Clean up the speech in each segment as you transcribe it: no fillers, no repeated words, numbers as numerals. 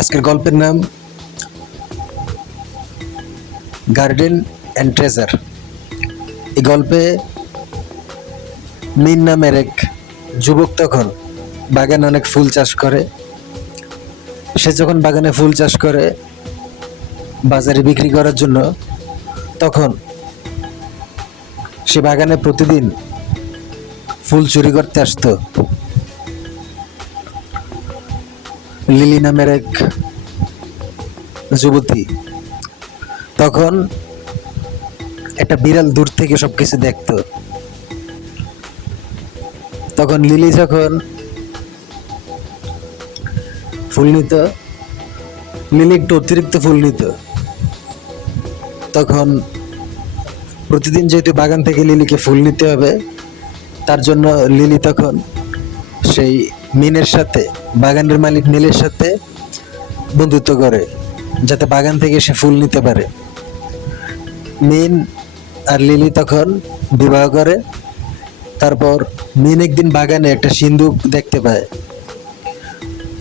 আজকের গল্পের নাম গার্ডেন অ্যান্ড ট্রেজার। এই গল্পে মিন নামের এক যুবক তখন বাগানে অনেক ফুল চাষ করে। সে যখন বাগানে ফুল চাষ করে বাজারে বিক্রি করার জন্য, তখন সে বাগানে প্রতিদিন ফুল চুরি করতে আসতো। লিলি নামের এক যুবতী। তখন একটা বিড়াল দূর থেকে সবকিছু দেখতো। তখন লিলি যখন ফুল নিত, লিলি একটু অতিরিক্ত ফুল নিত। তখন প্রতিদিন যেহেতু বাগান থেকে লিলিকে ফুল নিতে হবে, তার জন্য লিলি তখন সেই মিনের সাথে, বাগানের মালিক নীলের সাথে বন্ধুত্ব করে, যাতে বাগান থেকে সে ফুল নিতে পারে। মিন আর লিলি তখন বিবাহ করে। তারপর মিন একদিন বাগানে একটা সিন্দুক দেখতে পায়,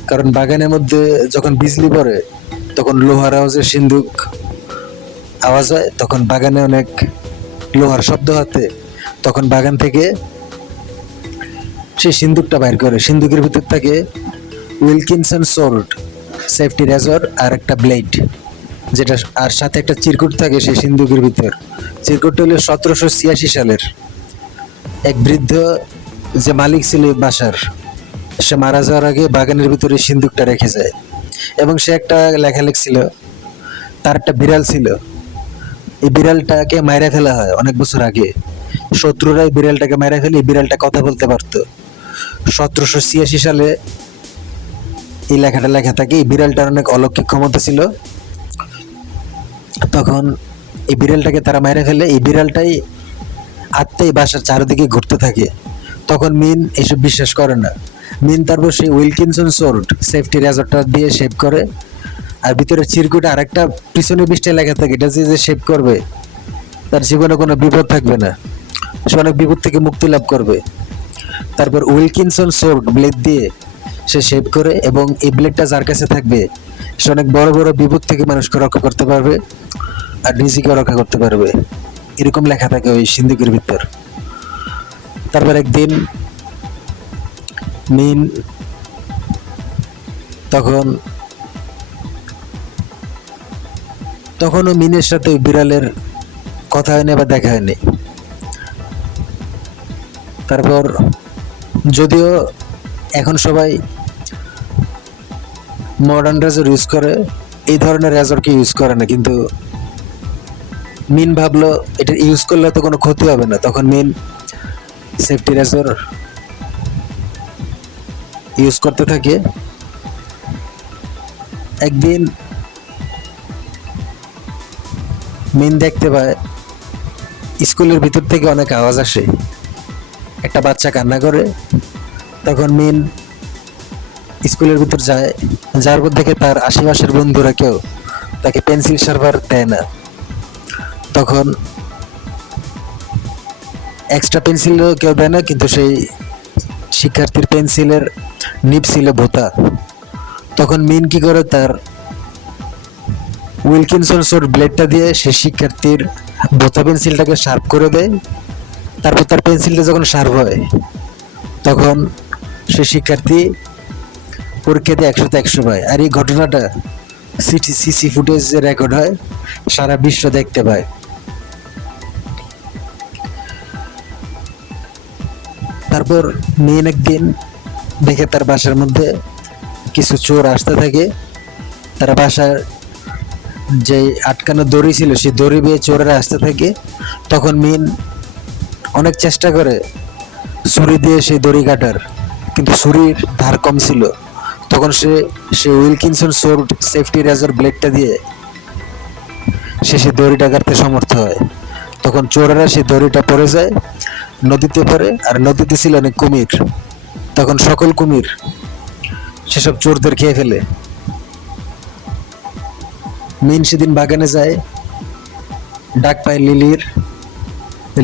কারণ বাগানের মধ্যে যখন বিজলি পড়ে তখন লোহার আওয়াজের সিন্দুক আওয়াজ হয়। তখন বাগানে অনেক লোহার শব্দ হতে তখন বাগান থেকে সে সিন্দুকটা বাইর করে। সিন্দুকের ভিতর থাকে উইলকিনসন সোর্ড, সেফটি রেজর আর একটা ব্লেড, যেটা আর সাথে একটা চিরকুট থাকে সেই সিন্দুকের ভিতর। চিরকুটটা হলো 1786 সালের। এক বৃদ্ধ যে মালিক ছিল এই বাসার, সে মারা যাওয়ার আগে বাগানের ভিতরে সিন্দুকটা রেখে যায়। এবং সে একটা লেখা লিখছিল। তার একটা বিড়াল ছিল, এই বিড়ালটাকে মাইরা ফেলা হয় অনেক বছর আগে। শত্রুরাই বিড়ালটাকে মাইরা ফেলে। এই বিড়ালটা কথা বলতে পারতো। 1786 সালে এই লেখাটা লেখা থাকে। এই বিড়ালটার অনেক অলৌকিক ক্ষমতা ছিল। তখন এই বিড়ালটাকে তারা মাইরা ফেলে। এই বিড়ালটাই আত্মাই বাসার চারিদিকে ঘুরতে থাকে। তখন মিন এসব বিশ্বাস করে না। মিন তারপর সেই উইলকিনসন সোর্ড, সেফটি রেজরটা দিয়ে শেভ করে। আর ভিতরে চিরকুটে আরেকটা পিছনে পৃষ্ঠায় লেখা থাকে, এটা যে শেভ করবে তার জীবনে কোনো বিপদ থাকবে না, সে অনেক বিপদ থেকে মুক্তি লাভ করবে। তারপর উইলকিনসন সোর্ড ব্লেড দিয়ে সে শেভ করে, এবং এই ব্লেডটা যার কাছে থাকবে সে অনেক বড় বড় বিপদ থেকে মানুষকে রক্ষা করতে পারবে আর নিজেকে রক্ষা করতে পারবে। এরকম লেখা থাকে ওই সিন্দুকের ভিতর। তারপর একদিন মিন তখনও মিনের সাথে ওই বিড়ালের কথা হয়নি বা দেখা হয়নি। তারপর যদিও এখন সবাই মডার্ন রেজর ইউজ করে, এই ধরনের রেজরকে ইউজ করে না, কিন্তু মিন ভাবলো এটা ইউজ করলে তো কোনো ক্ষতি হবে না। তখন মিন সেফটি রেজর ইউজ করতে থাকে। একদিন মিন দেখতে পায় স্কুলের ভিতর থেকে অনেক আওয়াজ আসে, একটা বাচ্চা কান্না করে। তখন মিন স্কুলের ভিতর যায়, যার পর দেখে তার আশেপাশের বন্ধুরা কেউ তাকে পেন্সিল শার্পনার দেয় না। তখন এক্সট্রা পেন্সিলও কেউ দেয় না, কিন্তু সেই শিক্ষার্থীর পেন্সিলের নিব ছিল ভোঁতা। তখন মিন কি করে, তার উইলকিনসন সোর্ড ব্লেডটা দিয়ে সে শিক্ষার্থীর ভোঁতা পেন্সিলটাকে শার্প করে দেয়। তারপর তার পেন্সিলটা যখন শার্প হয় তখন সে শিক্ষার্থী পরীক্ষাতে 100তে 100 পায়। আর এই ঘটনাটা সিসি ফুটেজে রেকর্ড হয়, সারা বিশ্ব দেখতে পায়। তারপর মিন একদিন দেখে তার বাসার মধ্যে কিছু চোর আসতে থাকে। তার বাসার যে আটকানো দড়ি ছিল সেই দড়ি বেয়ে চোরেরা আসতে থাকে। তখন মিন অনেক চেষ্টা করে ছুরি দিয়ে সেই দড়ি কাটার, কিন্তু ছুরির ধার কম ছিল। তখন সে উইলকিনসন সোর্ড সেফটি রেজর ব্লেডটা দিয়ে সে সেই দড়িটা কাটতে সমর্থ হয়। তখন চোরেরা সেই দড়িটা পড়ে যায়, নদীতে পড়ে। আর নদীতে ছিল অনেক কুমির। তখন সকল কুমির সেসব চোরদের খেয়ে ফেলে। মিন সেদিন বাগানে যায়, ডাক পায়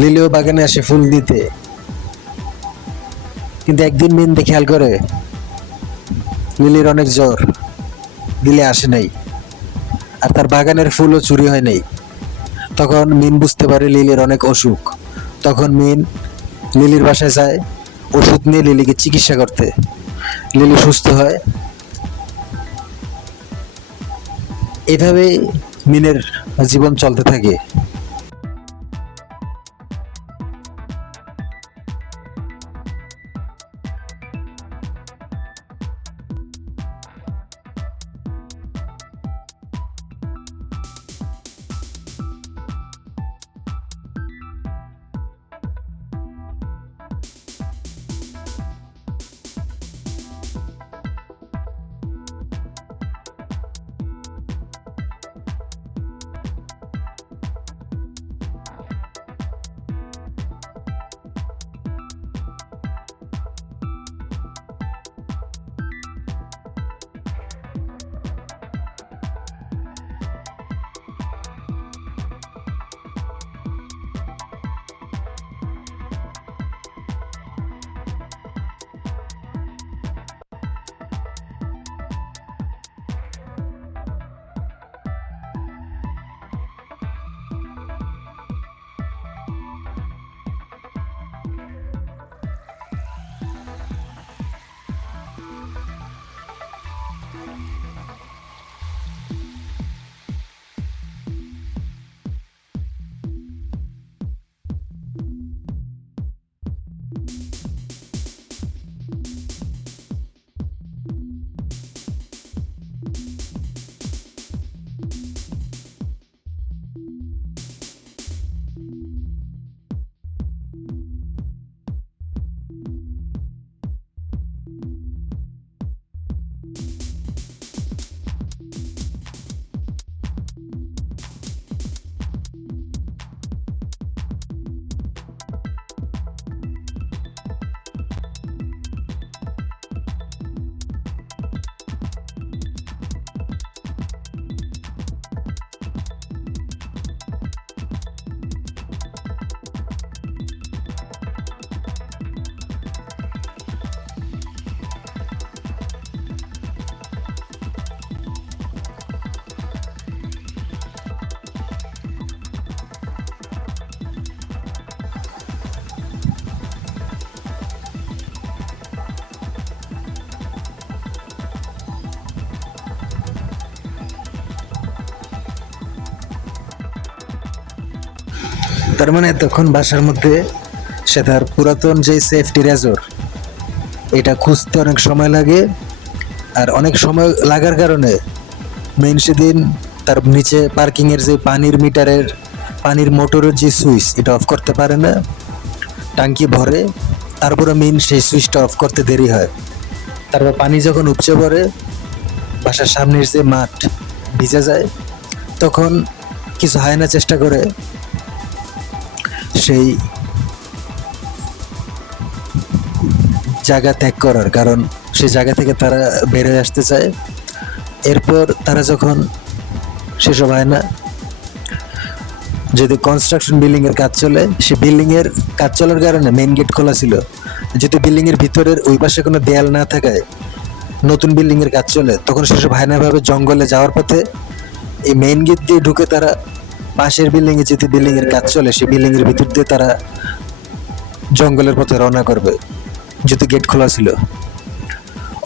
লিলিও বাগানে আসে ফুল দিতে। কিন্তু একদিন মিন খেয়াল করে লিলির অনেক জ্বর। দিলে আসে নাই, আর তার বাগানের ফুলও চুরি হয় নাই। তখন মিন বুঝতে পারে লিলির অনেক অসুখ। তখন মিন লিলির বাসায় যায় ওষুধ নিয়ে লিলিকে চিকিৎসা করতে। লিলি সুস্থ হয়। এভাবেই মিনের জীবন চলতে থাকে। তার মানে তখন বাসার মধ্যে সে তার পুরাতন যে সেফটি রেজর, এটা খুঁজতে অনেক সময় লাগে। আর অনেক সময় লাগার কারণে মেইন সেদিন তার নিচে পার্কিংয়ের যে পানির মিটারের পানির মোটরের যে সুইচ, এটা অফ করতে পারে না। টাঙ্কি ভরে, তারপরে মেইন সেই সুইচটা অফ করতে দেরি হয়। তারপর পানি যখন উপচে পড়ে, বাসার সামনের যে মাঠ ভিজে যায়, তখন কিছু হায়না চেষ্টা করে সেই জায়গা ত্যাগ করার, কারণ সেই জায়গা থেকে তারা বেরিয়ে আসতে চায়। এরপর তারা যখন সেসব হয় না, যদি কনস্ট্রাকশন বিল্ডিং এর কাজ চলে, সে বিল্ডিং এর কাজ চলার কারণে মেইন গেট খোলা ছিল, যদি বিল্ডিং এর ভিতরের ওই পাশে কোনো দেয়াল না থাকায় নতুন বিল্ডিং এর কাজ চলে, তখন সেসব হয় না ভাবে জঙ্গলে যাওয়ার পথে এই মেইন গেট দিয়ে ঢুকে তারা পাশের বিল্ডিং এ যেতে বিল্ডিং এর কাজ চলে, সেই বিল্ডিং এর ভিতর দিয়ে তারা জঙ্গলের পথে রওনা করবে, যেহেতু গেট খোলা ছিল।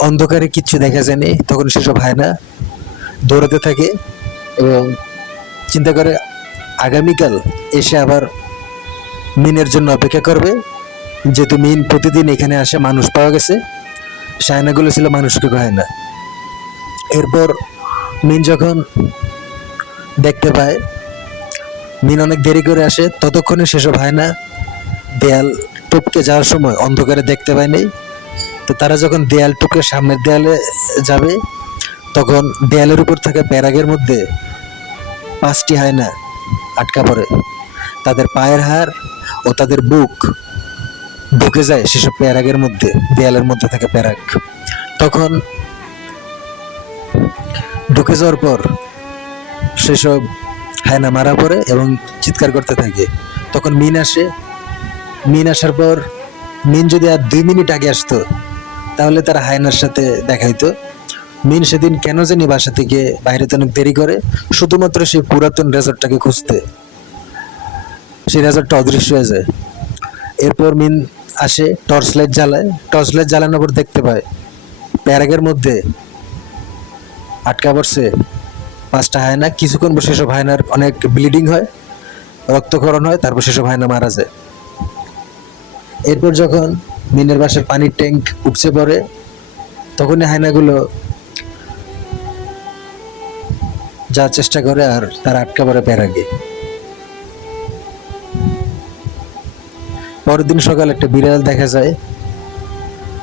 অন্ধকারে কিচ্ছু দেখা যায়নি, তখন সেসব হয় না দৌড়াতে থাকে এবং চিন্তা করে আগামীকাল এসে আবার মিনের জন্য অপেক্ষা করবে, যেহেতু মিন প্রতিদিন এখানে আসে, মানুষ পাওয়া গেছে, সায়নাগুলো ছিল মানুষকে কয় না। এরপর মিন যখন দেখতে পায় মিন অনেক দেরি করে আসে, ততক্ষণে সেসব হয় না দেয়াল টপকে যাওয়ার সময় অন্ধকারে দেখতে পায়নি। তো তারা যখন দেয়াল টপকে সামনের দেয়ালে যাবে, তখন দেয়ালের উপর থাকা প্যারাগের মধ্যে 5টি হায়না আটকা পড়ে। তাদের পায়ের হাড় ও তাদের বুক ঢুকে যায় সেসব প্যারাগের মধ্যে, দেয়ালের মধ্যে থাকে প্যারাগ। তখন ঢুকে যাওয়ার পর সেসব হায়না মারা পড়ে এবং চিৎকার করতে থাকে। তখন মিন আসে। মিন আসার পর মিন যদি আর 2 মিনিট আগে আসতো, তাহলে তার হায়নার সাথে দেখা হইতো। মিন সেদিন কেন জানি বাসা থেকে বাইরে অনেক দেরি করে, শুধুমাত্র সেই পুরাতন রেজর্টটাকে খুঁজতে। সেই রেজর্টটা অদৃশ্য হয়ে যায়। এরপর মিন আসে, টর্চ লাইট জ্বালায়। টর্চ লাইট জ্বালানোর পর দেখতে পায় প্যারাগের মধ্যে আটকা পড়ছে 5টা হায়না। কিছুক্ষণ পর সেসব হায়নার অনেক ব্লিডিং হয়, রক্তক্ষরণ হয়, তারপর সেসব হায়না মারা যায়। এরপর যখন মিনের বাসার পানির ট্যাঙ্ক উপচে পড়ে, তখনই হায়নাগুলো যাওয়ার চেষ্টা করে আর তারা আটকা পড়ে প্যারাগে। পরের দিন সকালে একটা বিড়াল দেখা যায়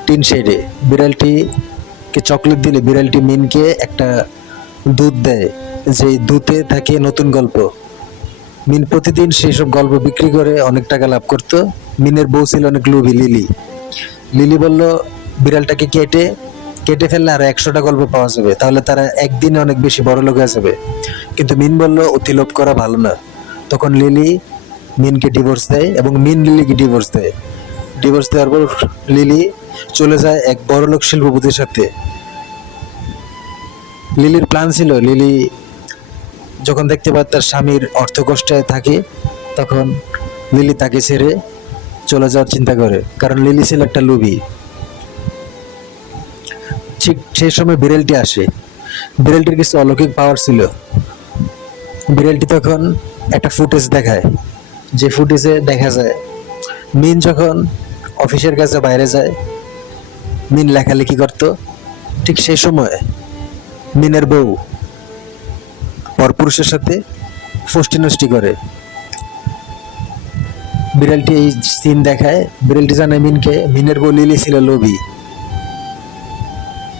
টিন শেডে। বিড়ালটিকে চকলেট দিলে বিড়ালটি মিনকে একটা দুধ দেয়, যে দুধে থাকে নতুন গল্প। মিন প্রতিদিন সেই সব গল্প বিক্রি করে অনেক টাকা লাভ করত। মিনের বউ ছিল অনেক লোভী, লিলি। লিলি বলল বিড়ালটাকে কেটে ফেললে আর 100টা গল্প পাওয়া যাবে, তাহলে তারা একদিনে অনেক বেশি বড় লোক হয়ে যাবে। কিন্তু মিন বলল অতি লোভ করা ভালো না। তখন লিলি মিনকে ডিভোর্স দেয় এবং মিন লিলিকে ডিভোর্স দেয়। ডিভোর্স দেওয়ার পর লিলি চলে যায় এক বড়লোক শিল্পপতির সাথে। লিলির প্ল্যান ছিল, লিলি যখন দেখতে পায় তার স্বামীর অর্থ কষ্টে থাকে, তখন লিলি তাকে ছেড়ে চলে যাওয়ার চিন্তা করে, কারণ লিলি ছিল একটা লোভী। ঠিক সেই সময় বিড়ালটি আসে। বিড়ালটির কিছু অলৌকিক পাওয়ার ছিল। বিড়ালটি তখন একটা ফুটেজ দেখায়, যে ফুটেজে দেখা যায় মিন যখন অফিসের কাছে বাইরে যায়, মিন লেখালেখি করত। ঠিক সেই সময় মিনের বউ পরপুরুষের সাথে ফষ্টি নষ্টি করে। বিড়ালটি এই সিন দেখায়। বিড়ালটি জানায় মিনকে মিনের বউ লিলি ছিল লোভী,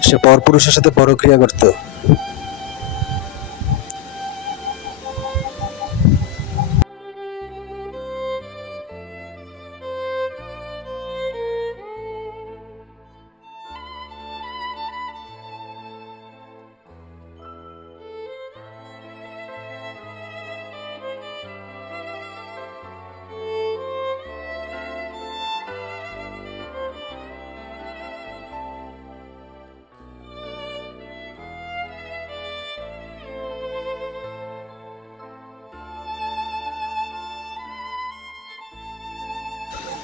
সে পরপুরুষের সাথে পরক্রিয়া করত।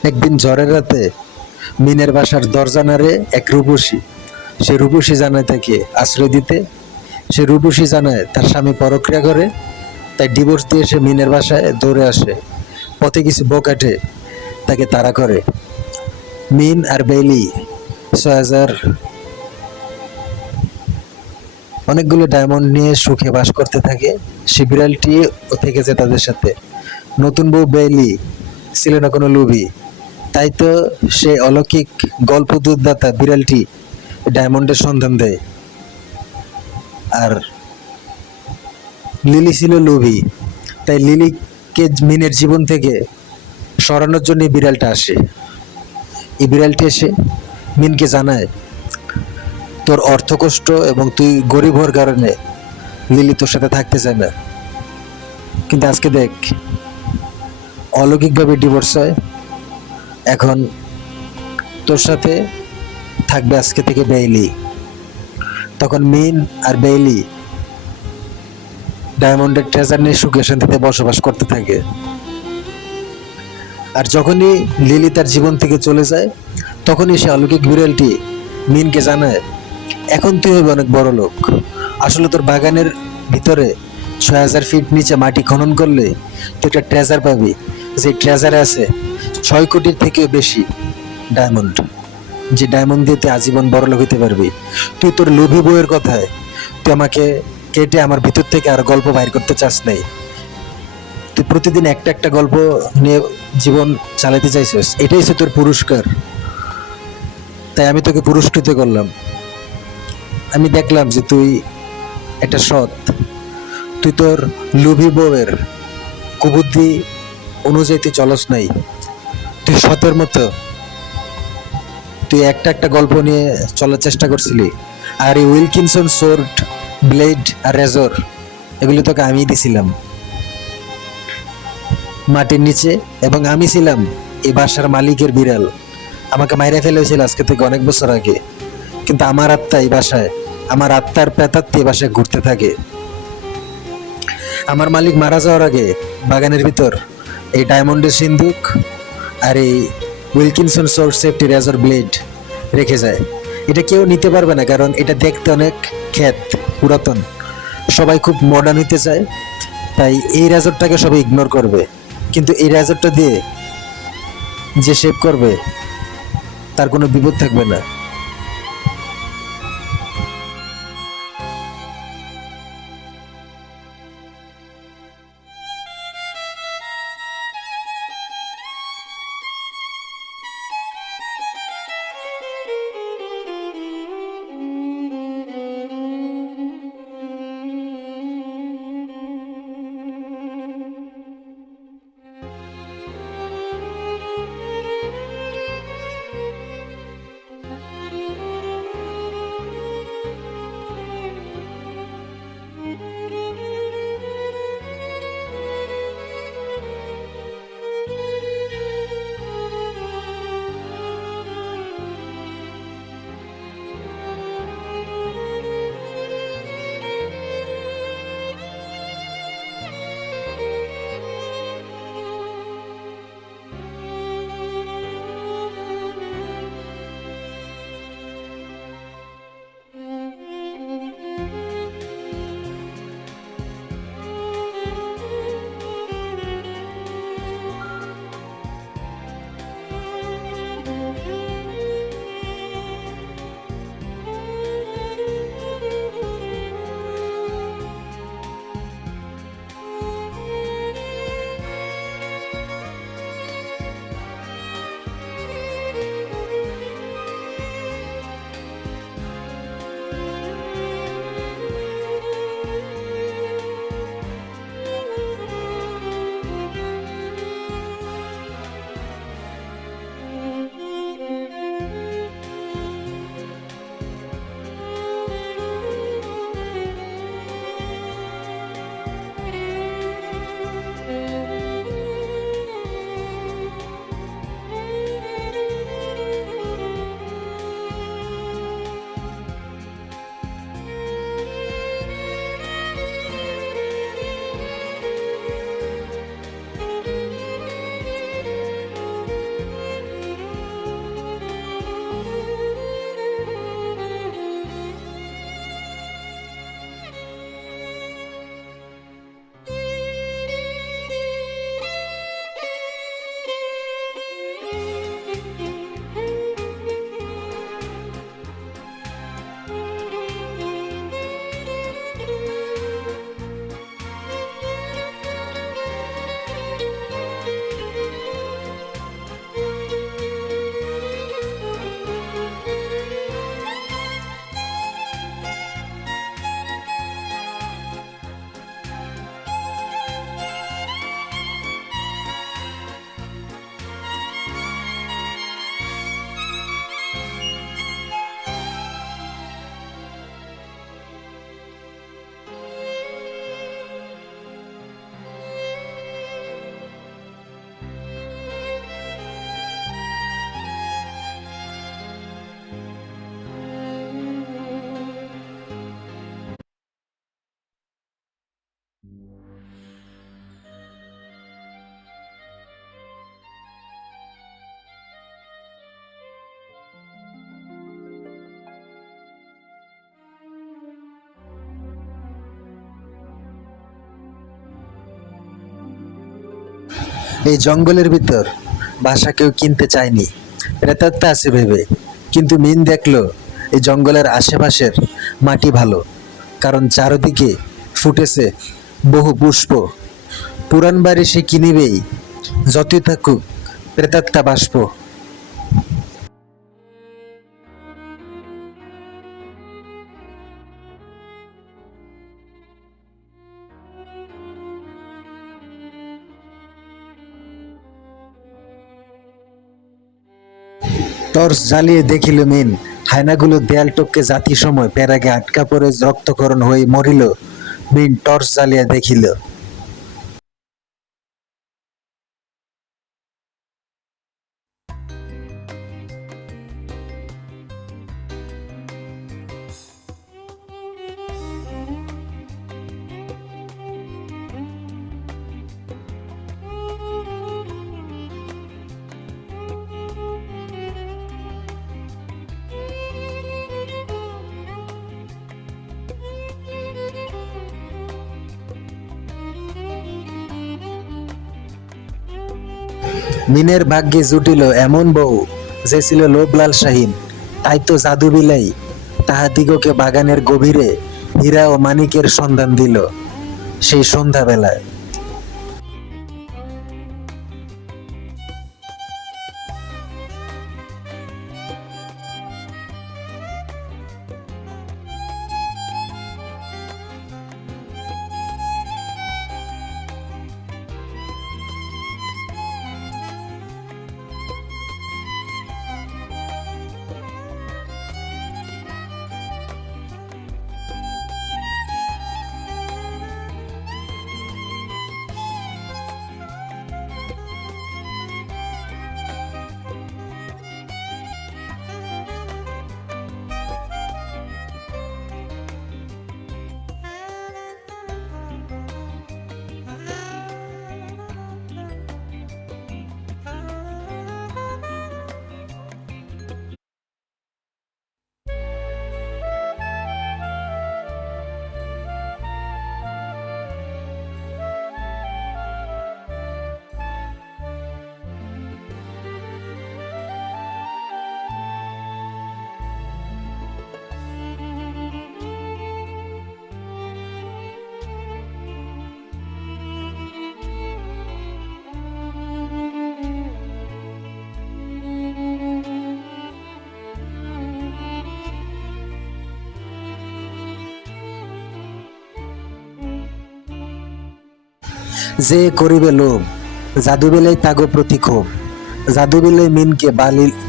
একদিন ঝড়ের রাতে মিনের বাসার দরজা নাড়ে এক রূপসী। সে রূপসী জানায় তাকে আশ্রয় দিতে। সে রূপসী জানায় তার স্বামী পরক্রিয়া করে, তাই ডিভোর্স দিয়ে সে মিনের বাসায় দৌড়ে আসে। পথে কিছু বোকাটে তাকে তাড়া করে। মিন আর বেইলি 6000 অনেকগুলো ডায়মন্ড নিয়ে সুখে বাস করতে থাকে। সে বিড়ালটি থেকে যায় তাদের সাথে। নতুন বউ বেইলি ছিল না কোনো লোভী, তাই তো সে অলৌকিক গল্প দুধদাতা বিড়ালটি ডায়মন্ডের সন্ধান দেয়। আর লিলি ছিল লোভী, তাই লিলিকে মিনের জীবন থেকে সরানোর জন্য এই বিড়ালটা আসে। এই বিড়ালটি এসে মিনকে জানায় তোর অর্থকষ্ট এবং তুই গরিব হওয়ার কারণে লিলি তোর সাথে থাকতে চায় না। কিন্তু আজকে দেখ, অলৌকিকভাবে ডিভোর্স হয়। এখন তোর সাথে থাকবে আজকে থেকে বেইলি। তখন মিন আর বেইলি ডায়মন্ডের ট্রেজার নিয়ে সুখে শান্তিতে বসবাস করতে থাকে। আর যখনই লিলি তার জীবন থেকে চলে যায়, তখনই সে অলৌকিক বিড়ালটি মিনকে জানায় এখন তুই হবে অনেক বড় লোক। আসলে তোর বাগানের ভিতরে 6000 ফিট নিচে মাটি খনন করলে তুই একটা ট্রেজার পাবি, যে ট্রেজারে আছে 6 কোটির থেকেও বেশি ডায়মন্ড, যে ডায়মন্ড দিয়ে তুই আজীবন বড় লোক হতে পারবি। তুই তোর লোভী বইয়ের কথায় তুই আমাকে কেটে আমার ভিতর থেকে আর গল্প বাইর করতে চাস নাই। তুই প্রতিদিন একটা একটা গল্প নিয়ে জীবন চালাতে চাইছিস, এটাই হচ্ছে তোর পুরস্কার। তাই আমি তোকে পুরস্কৃত করলাম। আমি দেখলাম যে তুই একটা সৎ, তুই তোর লোভী বউয়ের কুবুদ্ধি অনুযায়ী তুই চলস নাই। তুই সতের মতো তুই একটা একটা গল্প নিয়ে চলার চেষ্টা করছিলি। আর এই উইলকিনসন সোর্ড, ব্লেড আর রেজর এগুলি তোকে আমি দিছিলাম মাটির নিচে, এবং আমি ছিলাম এই বাসার মালিকের বিড়াল। আমাকে মাইরে ফেলেছিল আজকে থেকে অনেক বছর আগে, কিন্তু আমার আত্মা এই বাসায় আমার আত্মার প্রেতাত্মা এ বাসায় ঘুরতে থাকে। আমার মালিক মারা যাওয়ার আগে বাগানের ভিতর এই ডায়মন্ডের সিন্দুক আর এই Wilkinson source safety Razr blade রেখে যায়। এটা কেউ নিতে পারবে না, কারণ এটা দেখতে অনেক খ্যাত, পুরাতন, সবাই খুব মডার্ন হইতে চায়, তাই এই রেজরটাকে সবাই ইগনোর করবে। কিন্তু এই রেজরটা দিয়ে যে শেভ করবে তার কোনো বিপদ থাকবে না। এই জঙ্গলের ভিতর বাসা কেউ কিনতে চায়নি, প্রেতাত্মা আছে ভেবে। কিন্তু মিন দেখলো এই জঙ্গলের আশেপাশের মাটি ভালো, কারণ চারদিকে ফুটেছে বহু পুষ্প। পুরান বাড়ি সে কিনিবেই, যতই থাকুক প্রেতাত্মা বাষ্প। টর্চ জ্বালিয়ে দেখিল মিন হায়নাগুলো দেয়াল টপকে জাতি সময় প্যারাগে আটকা পড়ে রক্তকরণ হয়ে মরিল। মিন টর্চ জ্বালিয়ে দেখিল মিনের ভাগ্যে জুটিল এমন বউ, যে ছিল লোভ লালসাহীন। তাই তো জাদু বিলাই তাহাদিগকে বাগানের গভীরে হীরা ও মানিকের সন্ধান দিল সেই সন্ধ্যাবেলায়। যে করিবে লোভ, জাদু বিলাই তাগো প্রতি ক্ষোভ। জাদু বিলাই মিনকে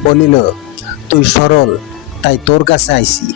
বলিল, তুই সরল তাই তোর কাছে আইছি।